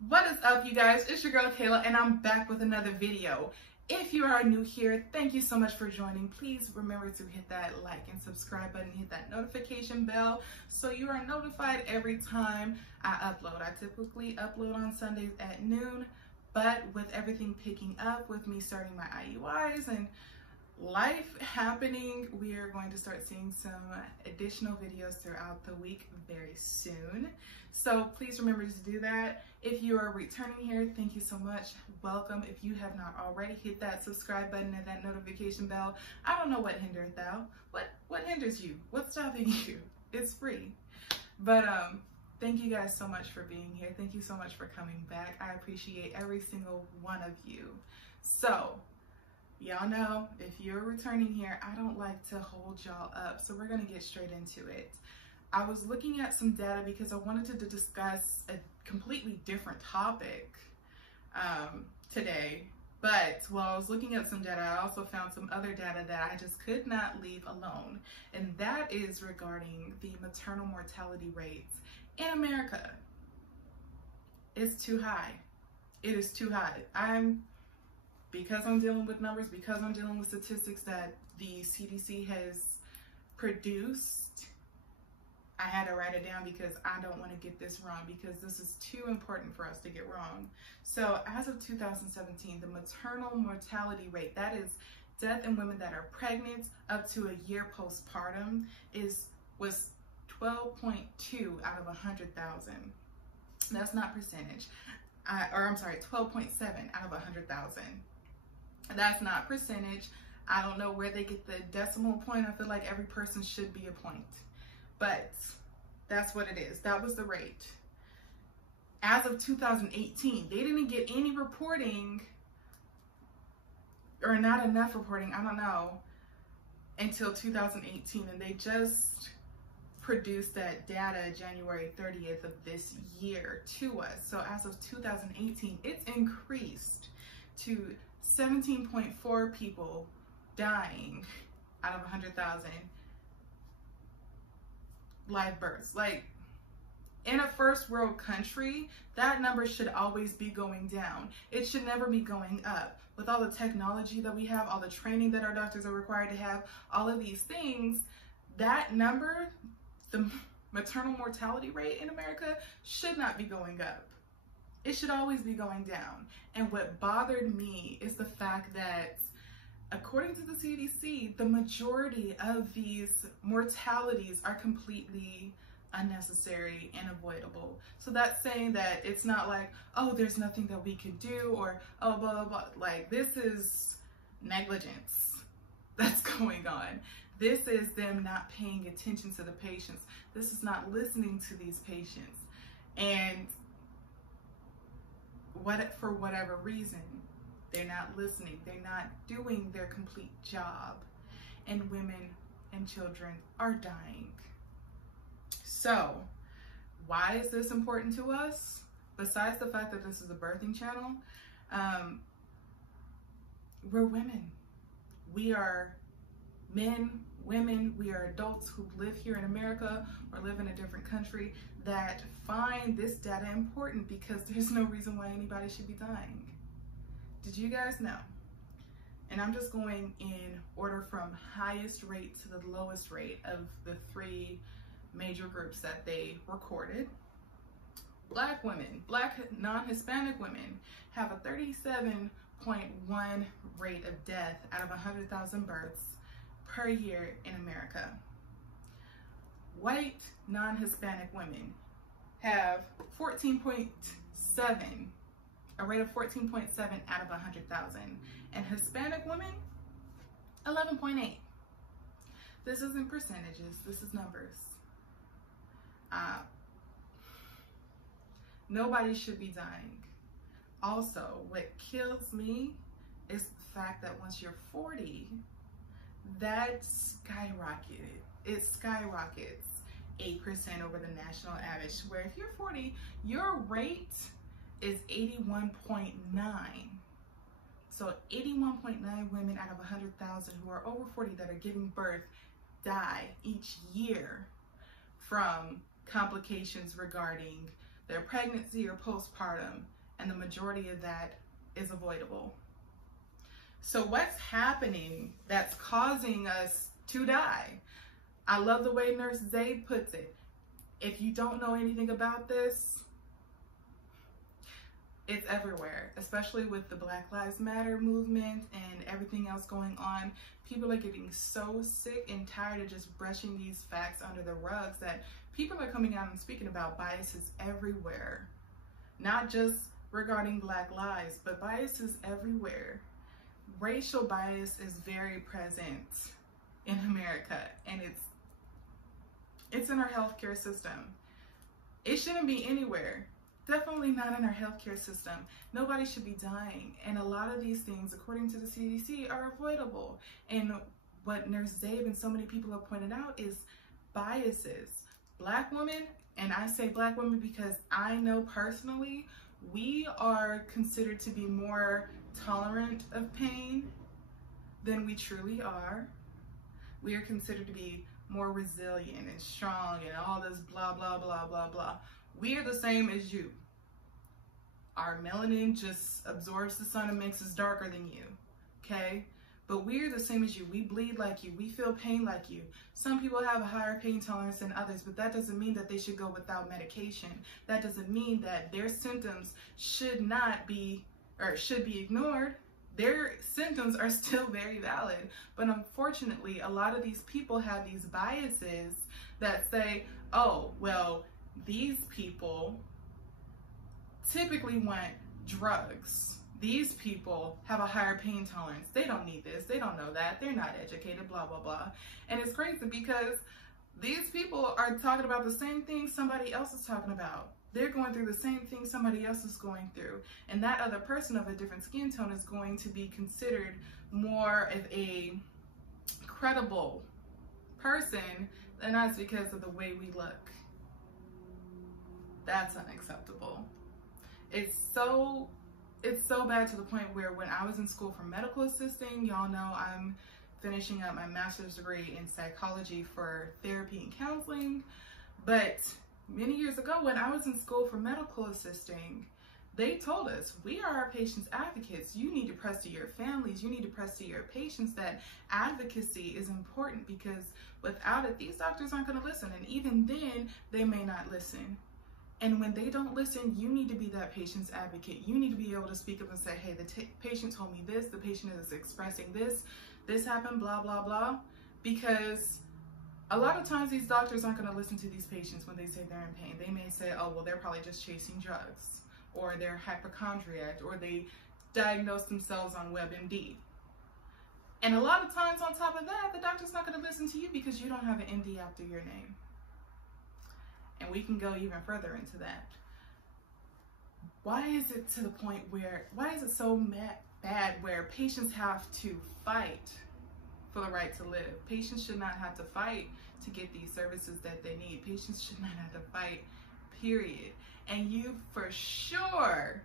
What is up, you guys? It's your girl Kayla, and I'm back with another video. If you are new here, thank you so much for joining. Please remember to hit that like and subscribe button, hit that notification bell so you are notified every time I upload. I typically upload on Sundays at noon, but with everything picking up, with me starting my IUIs and life happening, we are going to start seeing some additional videos throughout the week very soon. So please remember to do that. If you are returning here, thank you so much. Welcome. If you have not already, hit that subscribe button and that notification bell. I don't know what hindereth thou. What hinders you? What's stopping you? It's free. But thank you guys so much for being here. Thank you so much for coming back. I appreciate every single one of you. So y'all know, if you're returning here, I don't like to hold y'all up, so we're gonna get straight into it. I was looking at some data because I wanted to discuss a completely different topic today, but while I was looking at some data, I also found some other data that I just could not leave alone, and that is regarding the maternal mortality rates in America. It's too high. It is too high. Because I'm dealing with numbers, because I'm dealing with statistics that the CDC has produced, I had to write it down because I don't want to get this wrong, because this is too important for us to get wrong. So as of 2017, the maternal mortality rate, that is death in women that are pregnant up to a year postpartum, was 12.2 out of 100,000. That's not percentage. I'm sorry, 12.7 out of 100,000. That's not percentage. I don't know where they get the decimal point. I feel like every person should be a point, but that's what it is. That was the rate. As of 2018, they didn't get any reporting, or not enough reporting, I don't know, until 2018, and they just produced that data January 30th of this year to us. So as of 2018, it's increased to 17.4 people dying out of 100,000 live births. Like, in a first world country, that number should always be going down. It should never be going up. With all the technology that we have, all the training that our doctors are required to have, all of these things, that number, the maternal mortality rate in America, should not be going up. It should always be going down. And what bothered me is the fact that, according to the CDC, the majority of these mortalities are completely unnecessary and avoidable. So that's saying that it's not like, oh, there's nothing that we can do, or oh, blah, blah, blah. Like, this is negligence that's going on. This is them not paying attention to the patients. This is not listening to these patients. And for whatever reason, they're not listening. They're not doing their complete job. And women and children are dying. So, why is this important to us? Besides the fact that this is a birthing channel, we're women. We are men, women, we are adults who live here in America or live in a different country that find this data important, because there's no reason why anybody should be dying. Did you guys know? And I'm just going in order from highest rate to the lowest rate of the three major groups that they recorded. Black women, Black non-Hispanic women, have a 37.1 rate of death out of 100,000 births per year in America. White non-Hispanic women have 14.7, a rate of 14.7 out of 100,000, and Hispanic women, 11.8. This isn't percentages, this is numbers. Nobody should be dying. Also, what kills me is the fact that once you're 40, that skyrocketed. It skyrockets 8% over the national average, where if you're 40, your rate is 81.9. So 81.9 women out of 100,000 who are over 40 that are giving birth die each year from complications regarding their pregnancy or postpartum, and the majority of that is avoidable. So what's happening that's causing us to die? I love the way Nurse Zaid puts it. If you don't know anything about this, it's everywhere, especially with the Black Lives Matter movement and everything else going on. People are getting so sick and tired of just brushing these facts under the rugs that people are coming out and speaking about biases everywhere. Not just regarding Black lives, but biases everywhere. Racial bias is very present in America, and it's in our healthcare system. It shouldn't be anywhere. Definitely not in our healthcare system. Nobody should be dying. And a lot of these things, according to the CDC, are avoidable. And what Nurse Zaid and so many people have pointed out is biases. Black women, and I say Black women because I know personally, we are considered to be more tolerant of pain than we truly are. We are considered to be more resilient and strong and all this blah, blah, blah, blah, blah. We are the same as you. Our melanin just absorbs the sun and makes us darker than you, okay? But we're the same as you. We bleed like you. We feel pain like you. Some people have a higher pain tolerance than others, but that doesn't mean that they should go without medication. That doesn't mean that their symptoms should not be, or should be ignored. Their symptoms are still very valid. But unfortunately, a lot of these people have these biases that say, oh, well, these people typically want drugs. These people have a higher pain tolerance. They don't need this. They don't know that. They're not educated, blah, blah, blah. And it's crazy because these people are talking about the same thing somebody else is talking about. They're going through the same thing somebody else is going through. And that other person of a different skin tone is going to be considered more of a credible person than us because of the way we look. That's unacceptable. It's so bad to the point where when I was in school for medical assisting, y'all know I'm finishing up my master's degree in psychology for therapy and counseling. But many years ago when I was in school for medical assisting, they told us, we are our patients' advocates. You need to press to your families. You need to press to your patients that advocacy is important because without it, these doctors aren't going to listen. And even then, they may not listen. And when they don't listen, you need to be that patient's advocate. You need to be able to speak up and say, hey, the patient told me this, the patient is expressing this happened, blah, blah, blah. Because a lot of times these doctors aren't going to listen to these patients when they say they're in pain. They may say, oh, well, they're probably just chasing drugs, or they're hypochondriac, or they diagnose themselves on WebMD. And a lot of times on top of that, the doctor's not going to listen to you because you don't have an MD after your name. And we can go even further into that. Why is it to the point where, why is it so bad where patients have to fight for the right to live? Patients should not have to fight to get these services that they need. Patients should not have to fight, period. And you for sure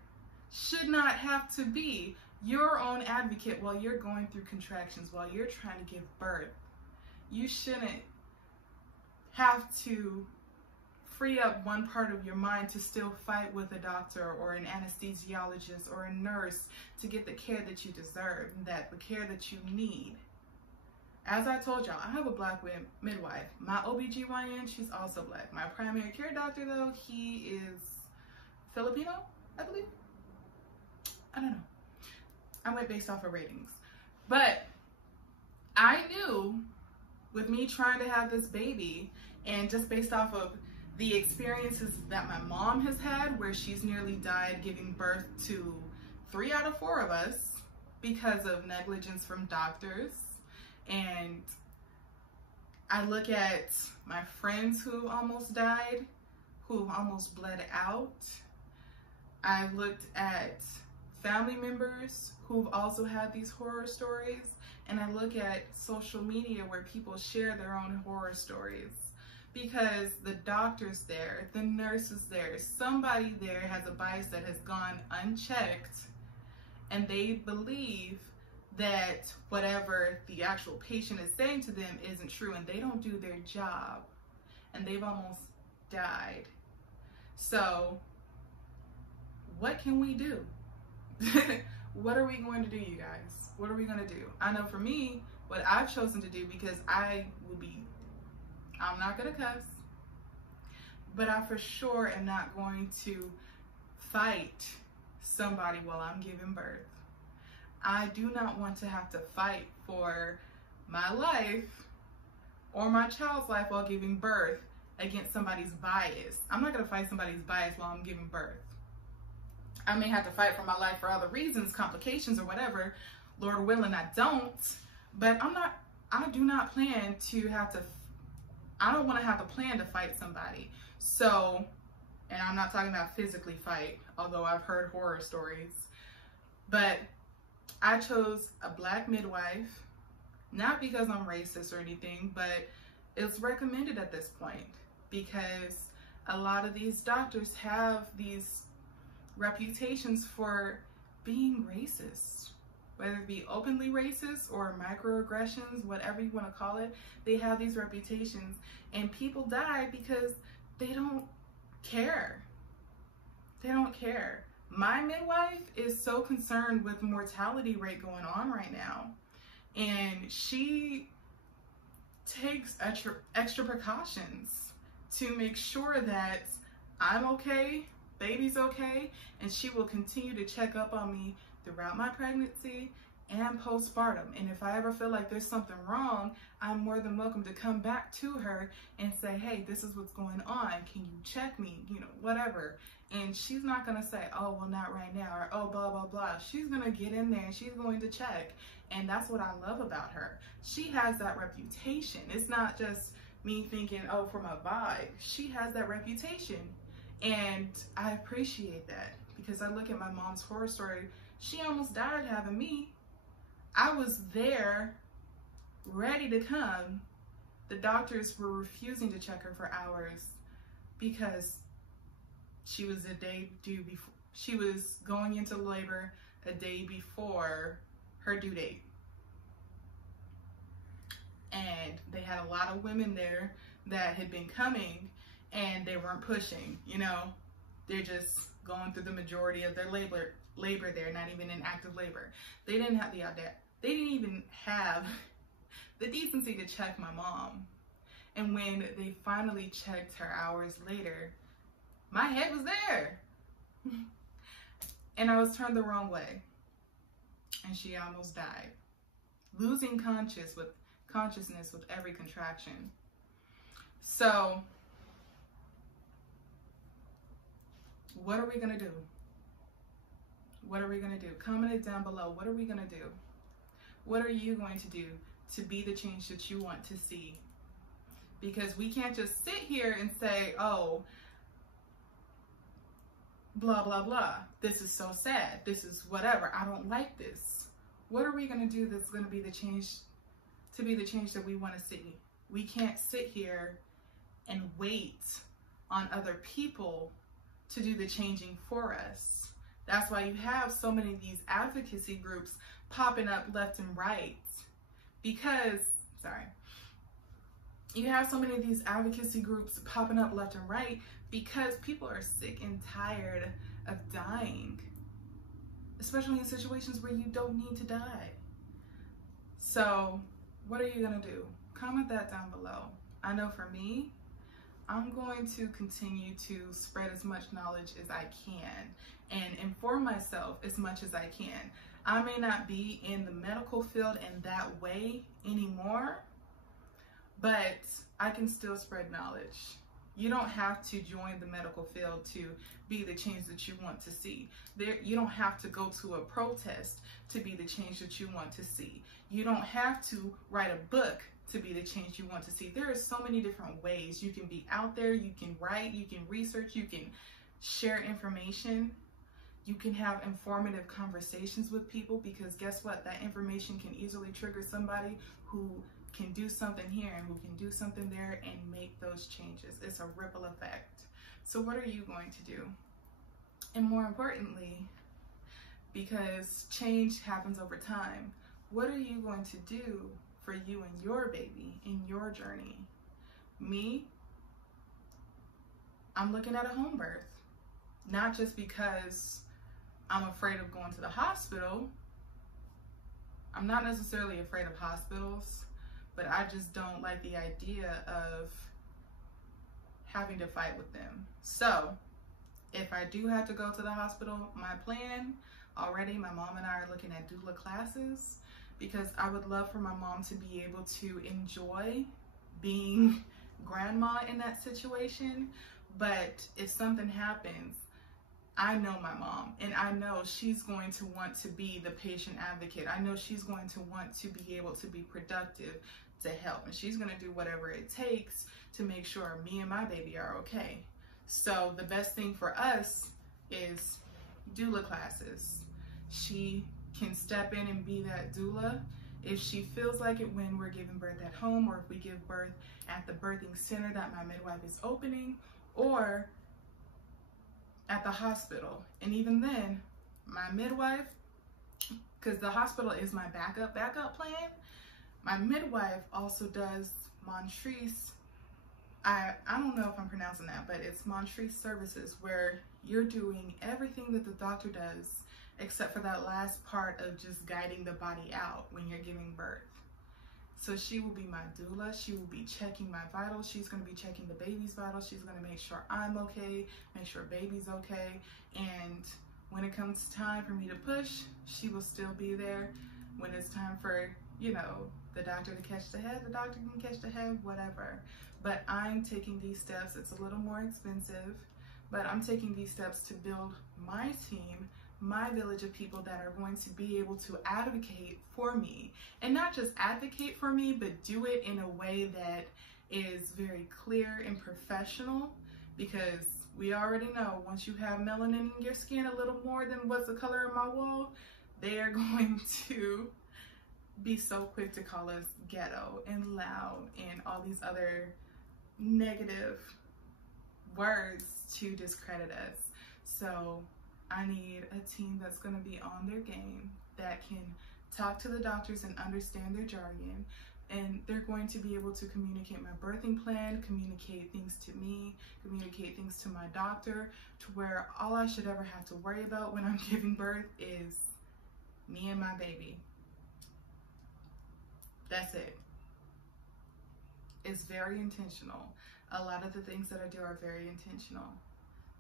should not have to be your own advocate while you're going through contractions, while you're trying to give birth. You shouldn't have to free up one part of your mind to still fight with a doctor or an anesthesiologist or a nurse to get the care that you deserve, the care that you need. As I told y'all, I have a Black midwife. My OBGYN, she's also Black. My primary care doctor, though, he is Filipino, I believe. I don't know. I went based off of ratings. But I knew with me trying to have this baby, and just based off of the experiences that my mom has had, where she's nearly died giving birth to 3 out of 4 of us because of negligence from doctors. And I look at my friends who almost died, who almost bled out. I looked at family members who've also had these horror stories. And I look at social media where people share their own horror stories. Because the doctors there, the nurses there, somebody there has a bias that has gone unchecked, and they believe that whatever the actual patient is saying to them isn't true, and they don't do their job, and they've almost died. So what can we do? What are we going to do, you guys? What are we going to do? I know for me, what I've chosen to do, because I'm not going to cuss, but I for sure am not going to fight somebody while I'm giving birth. I do not want to have to fight for my life or my child's life while giving birth against somebody's bias. I'm not going to fight somebody's bias while I'm giving birth. I may have to fight for my life for other reasons, complications or whatever. Lord willing, I don't. But I do not plan to have to, I don't want to have to plan to fight somebody. So, and I'm not talking about physically fight, although I've heard horror stories. But I chose a Black midwife, not because I'm racist or anything, but it's recommended at this point because a lot of these doctors have these reputations for being racist, whether it be openly racist or microaggressions, whatever you want to call it. They have these reputations, and people die because they don't care. They don't care. My midwife is so concerned with the mortality rate going on right now, and she takes extra precautions to make sure that I'm okay, baby's okay, and she will continue to check up on me throughout my pregnancy and postpartum. And if I ever feel like there's something wrong, I'm more than welcome to come back to her and say, hey, this is what's going on. Can you check me? You know, whatever. And she's not going to say, oh, well, not right now, or oh, blah, blah, blah. She's going to get in there and she's going to check. And that's what I love about her. She has that reputation. It's not just me thinking, oh, from a vibe. She has that reputation. And I appreciate that, because I look at my mom's horror story. She almost died having me. I was there, ready to come. The doctors were refusing to check her for hours because she was a day due before. She was going into labor a day before her due date. And they had a lot of women there that had been coming, and they weren't pushing, you know. They're just going through the majority of their labor there, not even in active labor. They didn't have they didn't even have the decency to check my mom. And when they finally checked her hours later, my head was there. And I was turned the wrong way. And she almost died, losing consciousness with every contraction. So, what are we gonna do? What are we gonna do? Comment it down below. What are we gonna do? What are you going to do to be the change that you want to see? Because we can't just sit here and say, oh, blah, blah, blah. This is so sad. This is whatever. I don't like this. What are we going to do that's going to be the change, to be the change that we want to see? We can't sit here and wait on other people to do the changing for us. That's why you have so many of these advocacy groups popping up left and right. Because, you have so many of these advocacy groups popping up left and right because people are sick and tired of dying, especially in situations where you don't need to die. So what are you gonna do? Comment that down below. I know for me, I'm going to continue to spread as much knowledge as I can and inform myself as much as I can. I may not be in the medical field in that way anymore, but I can still spread knowledge. You don't have to join the medical field to be the change that you want to see. You don't have to go to a protest to be the change that you want to see. You don't have to write a book to be the change you want to see. There are so many different ways you can be out there. You can write, you can research, you can share information. You can have informative conversations with people, because guess what? That information can easily trigger somebody who can do something here and who can do something there and make those changes. It's a ripple effect. So what are you going to do? And more importantly, because change happens over time, what are you going to do for you and your baby in your journey? Me, I'm looking at a home birth, not just because I'm afraid of going to the hospital. I'm not necessarily afraid of hospitals, but I just don't like the idea of having to fight with them. So if I do have to go to the hospital, my plan already, my mom and I are looking at doula classes, because I would love for my mom to be able to enjoy being grandma in that situation. But if something happens, I know my mom, and I know she's going to want to be the patient advocate. I know she's going to want to be able to be productive to help, and she's going to do whatever it takes to make sure me and my baby are okay. So the best thing for us is doula classes. She can step in and be that doula if she feels like it when we're giving birth at home, or if we give birth at the birthing center that my midwife is opening, or at the hospital. And even then, my midwife, because the hospital is my backup plan, my midwife also does Montrese, I don't know if I'm pronouncing that, but it's Montrese services, where you're doing everything that the doctor does except for that last part of just guiding the body out when you're giving birth. So she will be my doula. She will be checking my vitals. She's going to be checking the baby's vitals. She's going to make sure I'm okay, make sure baby's okay. And when it comes time for me to push, she will still be there. When it's time for, you know, the doctor to catch the head, the doctor can catch the head, whatever. But I'm taking these steps. It's a little more expensive, but I'm taking these steps to build my team, my village of people that are going to be able to advocate for me. And not just advocate for me, but do it in a way that is very clear and professional, because we already know once you have melanin in your skin a little more than what's the color of my wall, they are going to be so quick to call us ghetto and loud and all these other negative words to discredit us. So I need a team that's going to be on their game, that can talk to the doctors and understand their jargon, and they're going to be able to communicate my birthing plan, communicate things to me, communicate things to my doctor, to where all I should ever have to worry about when I'm giving birth is me and my baby. That's it. It's very intentional. A lot of the things that I do are very intentional,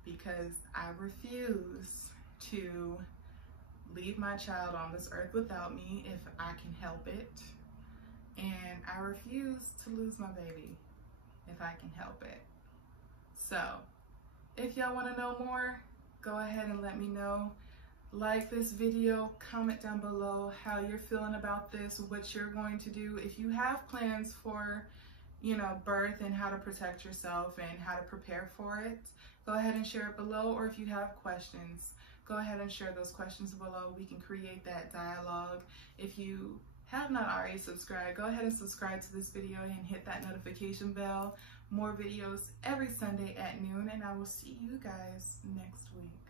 because I refuse to leave my child on this earth without me if I can help it. And I refuse to lose my baby if I can help it. So if y'all want to know more, go ahead and let me know. Like this video, comment down below how you're feeling about this, what you're going to do. If you have plans for, you know, birth and how to protect yourself and how to prepare for it, go ahead and share it below. Or if you have questions, go ahead and share those questions below. We can create that dialogue. If you have not already subscribed, go ahead and subscribe to this video and hit that notification bell. More videos every Sunday at noon, and I will see you guys next week.